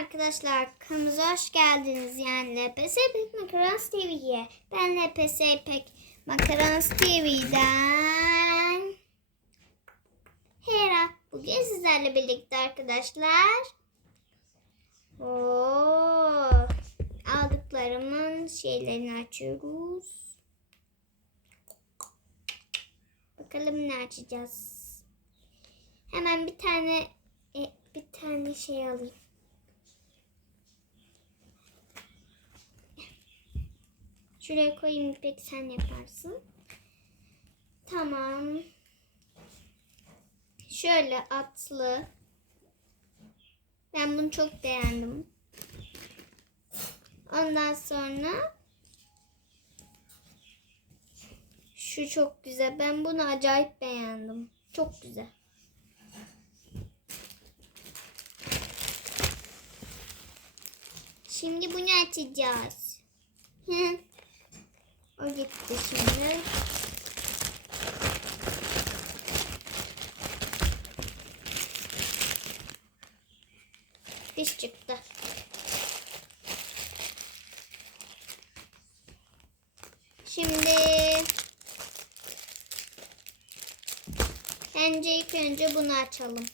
arkadaşlar, kanalımıza hoş geldiniz. Yani LPS İpek Makarons TV'ye. Ben LPS İpek Makarons TV'den Hera. Bugün sizlerle birlikte arkadaşlar. Oo, aldıklarımın şeylerini açıyoruz. Bakalım ne açacağız. Hemen bir tane e, bir tane şey alayım. Şuraya koyayım İpek sen yaparsın. Tamam. Şöyle atlı. Ben bunu çok beğendim. Ondan sonra şu çok güzel. Ben bunu acayip beğendim. Çok güzel. Şimdi bunu açacağız. O gitti şimdi. Diş çıktı. Şimdi bence ilk önce bunu açalım.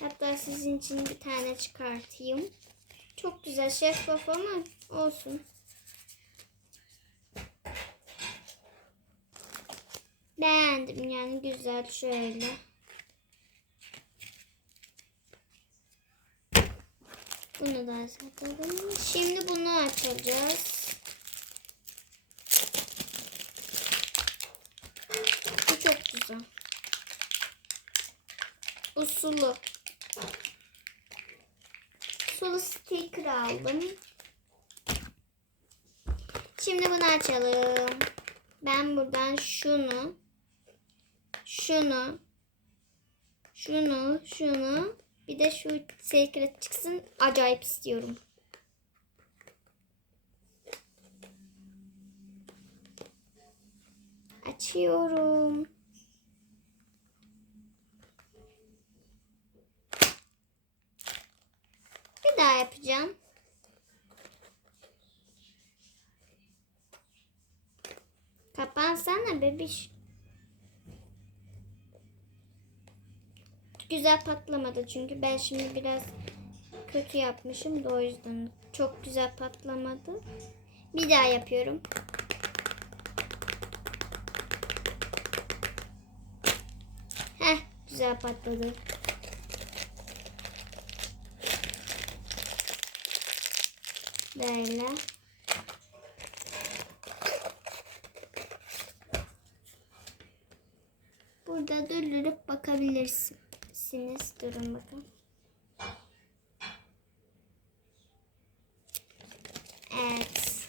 Hatta sizin için bir tane çıkartayım. Çok güzel şeffaf ama olsun. Beğendim yani güzel şöyle. Bunu da satalım. Şimdi bunu açacağız. Bu çok güzel. Usulu. Sulu sticker aldım. Şimdi bunu açalım. Ben buradan şunu, şunu, şunu, şunu, bir de şu secret çıksın. Acayip istiyorum. Açıyorum. Bir daha yapacağım. Kapansana bebiş. Güzel patlamadı çünkü ben şimdi biraz kötü yapmışım da o yüzden çok güzel patlamadı. Bir daha yapıyorum. Heh güzel patladı. Böyle. Burada durdurup bakabilirsiniz. Durun bakın. Evet.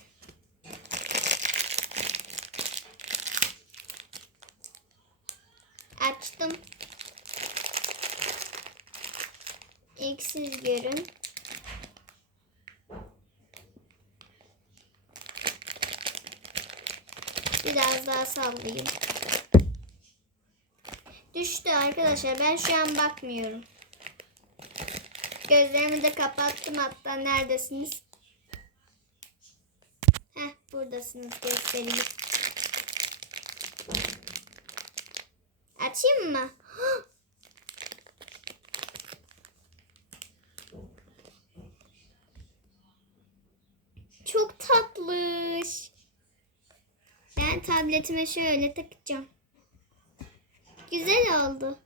Açtım. İlk siz görün. Biraz daha sallayayım. Düştü arkadaşlar. Ben şu an bakmıyorum. Gözlerimi de kapattım hatta. Neredesiniz? Heh buradasınız. Göstereyim. Açayım mı? Çok tatlış. Ben tabletime şöyle takacağım. Güzel oldu.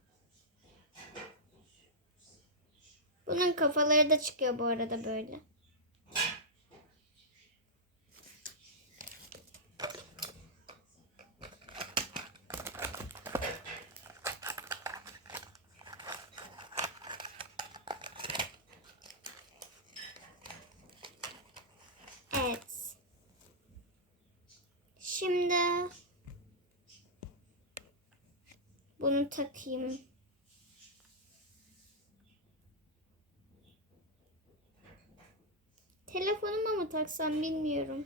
Bunun kafaları da çıkıyor bu arada böyle. Bunu takayım. Telefonuma mı taksam bilmiyorum.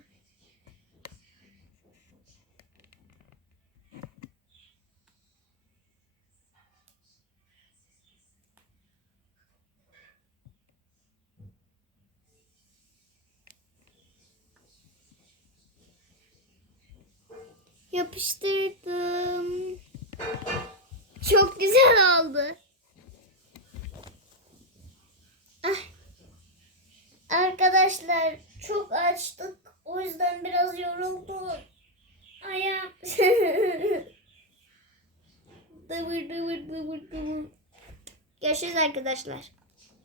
Yapıştırdım. Çok güzel oldu. Ah. Arkadaşlar çok açtık. O yüzden biraz yoruldum. Ayağım. Görüşürüz arkadaşlar.